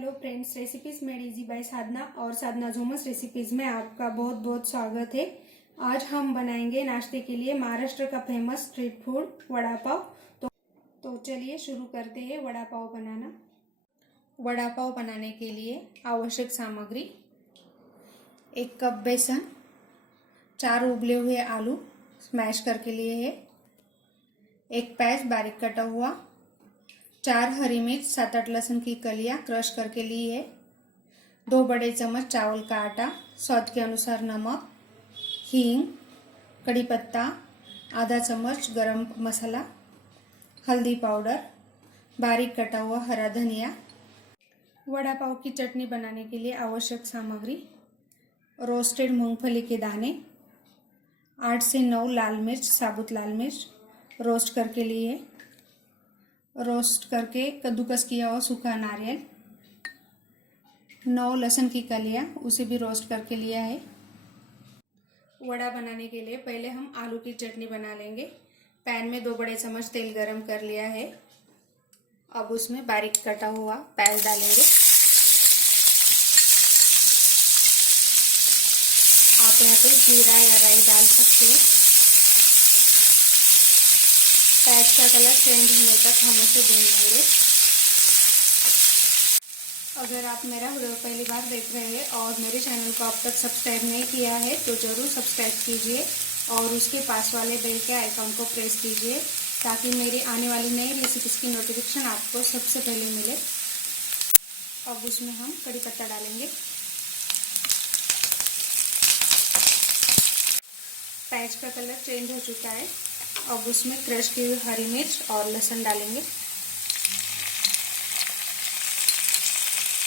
Hello friends, recipes made easy by Sadhana और Sadhana झूमस recipes में आपका बहुत बहुत स्वागत है। आज हम बनाएंगे नाश्ते के लिए महाराष्ट्र का famous street food vada pav. तो चलिए शुरू करते हैं वड़ा पाव बनाना। वड़ा पाव बनाने के लिए आवश्यक सामग्री: 1 कप बेसन, 4 उबले हुए आलू स्मैश करके लिए है, 1 प्याज बारीक कटा हुआ, 4 हरी मिर्च, 7-8 लहसुन की कलियां क्रश करके ली है, 2 बड़े चम्मच चावल का आटा, स्वाद के अनुसार नमक, हींग, कड़ी पत्ता, आधा चम्मच गरम मसाला, हल्दी पाउडर, बारीक कटा हुआ हरा धनिया। वड़ा पाव की चटनी बनाने के लिए आवश्यक सामग्री: रोस्टेड मूंगफली के दाने, 8 से 9 लाल मिर्च, साबुत लाल मिर्च रोस्ट करके लिए, रोस्ट करके कद्दूकस किया हुआ सूखा नारियल, 9 लहसुन की कलियां उसे भी रोस्ट करके लिया है। वड़ा बनाने के लिए पहले हम आलू की चटनी बना लेंगे। पैन में 2 बड़े चम्मच तेल गरम कर लिया है। अब उसमें बारीक कटा हुआ प्याज डालेंगे। आप यहाँ पे जीरा या राई डाल सकते हैं। प्याज का कलर चेंज होने तक हम उसे भून लेंगे। अगर आप मेरा वीडियो पहली बार देख रहे हैं और मेरे चैनल को अब तक सब्सक्राइब नहीं किया है तो ज़रूर सब्सक्राइब कीजिए और उसके पास वाले बेल के आइकॉन को प्रेस कीजिए ताकि मेरी आने वाली नई रेसिपीज़ की नोटिफिकेशन आपको सबसे पहले मिले। अब उसमें हम कड़ी पत्ता डालेंगे। प्याज का कलर चेंज हो चुका है। अब उसमें क्रश की हुई हरी मिर्च और लहसुन डालेंगे।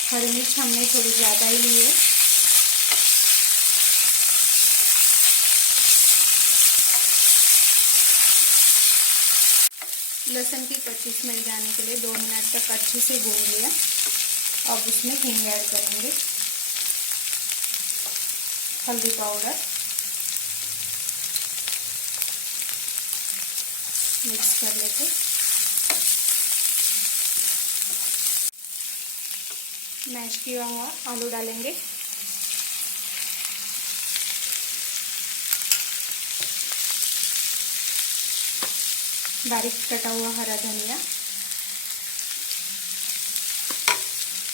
हरी मिर्च हमने थोड़ी ज़्यादा ही ली है। लहसुन की कच्ची स्मेल जाने के लिए 2 मिनट तक अच्छे से भून लिया। अब उसमें हींग ऐड करेंगे, हल्दी पाउडर, मिक्स कर लेते। मैश किया हुआ आलू डालेंगे। बारीक कटा हुआ हरा धनिया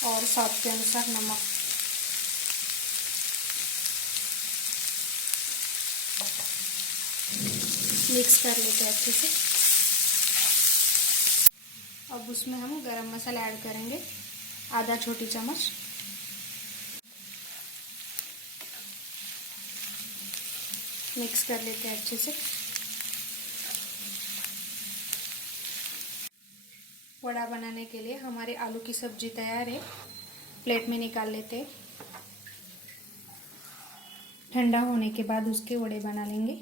और स्वाद के अनुसार नमक। मिक्स कर लेते हैं अच्छे से। अब उसमें हम गरम मसाला ऐड करेंगे, आधा छोटी चम्मच। मिक्स कर लेते हैं अच्छे से। वड़ा बनाने के लिए हमारे आलू की सब्जी तैयार है। प्लेट में निकाल लेते हैं। ठंडा होने के बाद उसके वड़े बना लेंगे।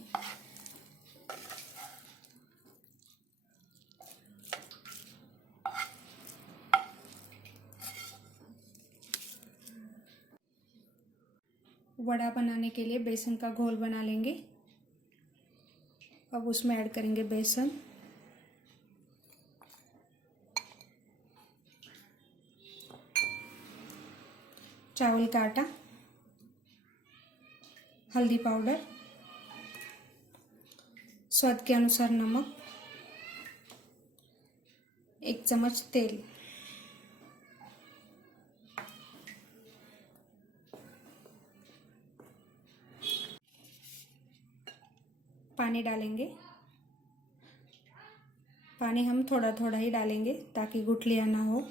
वड़ा बनाने के लिए बेसन का घोल बना लेंगे। अब उसमें ऐड करेंगे बेसन, चावल का आटा, हल्दी पाउडर, स्वाद के अनुसार नमक, 1 चम्मच तेल। पानी डालेंगे। पानी हम थोड़ा थोड़ा ही डालेंगे ताकि गुठलियाँ ना हो।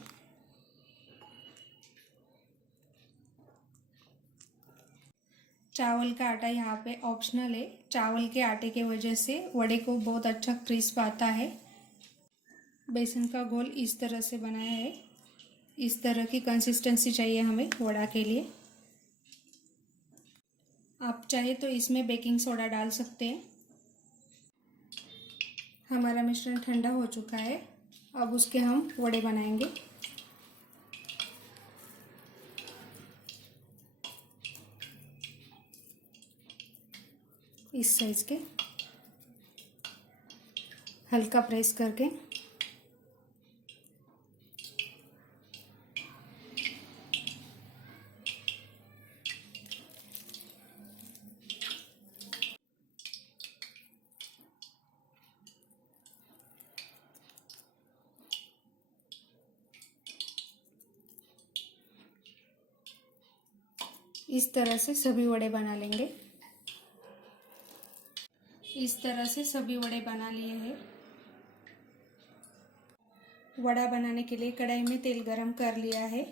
चावल का आटा यहाँ पे ऑप्शनल है। चावल के आटे के वजह से वड़े को बहुत अच्छा क्रिस्प आता है। बेसन का घोल इस तरह से बनाया है। इस तरह की कंसिस्टेंसी चाहिए हमें वड़ा के लिए। आप चाहे तो इसमें बेकिंग सोडा डाल सकते हैं। हमारा मिश्रण ठंडा हो चुका है। अब उसके हम वड़े बनाएंगे। इस साइज के हल्का प्रेस करके इस तरह से सभी वड़े बना लेंगे। इस तरह से सभी वड़े बना लिए हैं। वड़ा बनाने के लिए कढ़ाई में तेल गरम कर लिया है।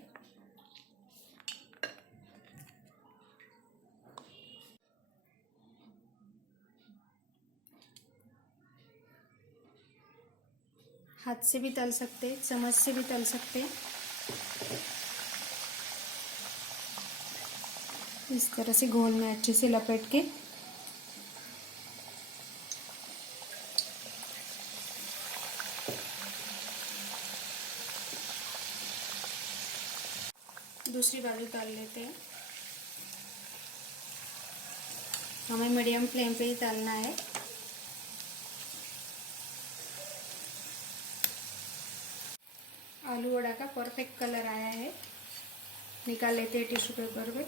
हाथ से भी तल सकते हैं, चम्मच से भी तल सकते हैं। इस तरह से घोल में अच्छे से लपेट के दूसरी बाजू तल लेते हैं। हमें मीडियम फ्लेम पे ही तलना है। आलू वड़ा का परफेक्ट कलर आया है। निकाल लेते हैं टिश्यू पेपर पे।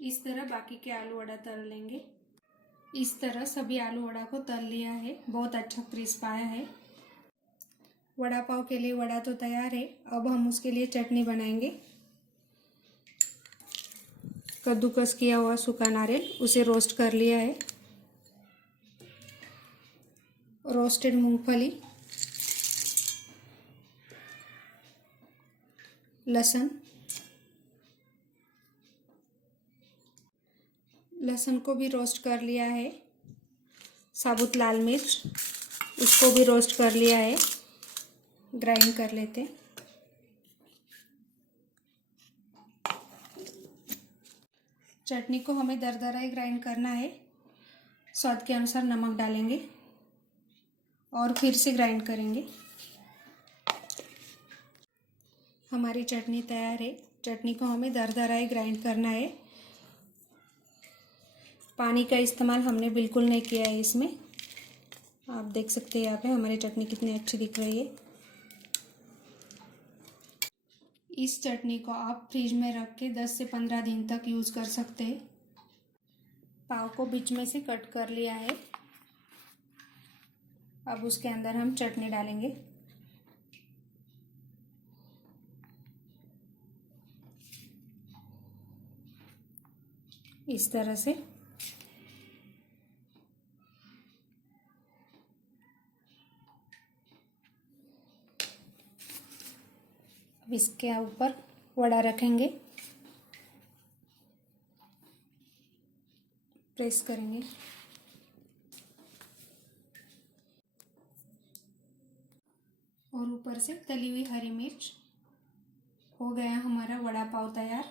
इस तरह बाकी के आलू वड़ा तल लेंगे। इस तरह सभी आलू वड़ा को तल लिया है। बहुत अच्छा क्रिस्प आया है। वड़ा पाव के लिए वड़ा तो तैयार है। अब हम उसके लिए चटनी बनाएंगे। कद्दूकस किया हुआ सूखा नारियल, उसे रोस्ट कर लिया है। रोस्टेड मूंगफली, लहसुन को भी रोस्ट कर लिया है। साबुत लाल मिर्च, उसको भी रोस्ट कर लिया है। ग्राइंड कर लेते हैं। चटनी को हमें दरदरा ही ग्राइंड करना है। स्वाद के अनुसार नमक डालेंगे और फिर से ग्राइंड करेंगे। हमारी चटनी तैयार है। चटनी को हमें दरदरा ही ग्राइंड करना है। पानी का इस्तेमाल हमने बिल्कुल नहीं किया है इसमें। आप देख सकते हैं यहाँ पे हमारी चटनी कितनी अच्छी दिख रही है। इस चटनी को आप फ्रिज में रख के 10 से 15 दिन तक यूज़ कर सकते हैं। पाव को बीच में से कट कर लिया है। अब उसके अंदर हम चटनी डालेंगे। इस तरह से अब इसके ऊपर वड़ा रखेंगे, प्रेस करेंगे। और ऊपर से तली हुई हरी मिर्च। हो गया हमारा वड़ा पाव तैयार।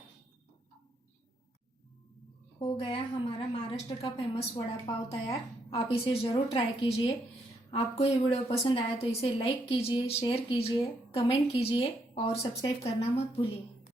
हो गया हमारा महाराष्ट्र का फेमस वड़ा पाव तैयार। आप इसे ज़रूर ट्राई कीजिए। आपको ये वीडियो पसंद आया तो इसे लाइक कीजिए, शेयर कीजिए, कमेंट कीजिए और सब्सक्राइब करना मत भूलिए।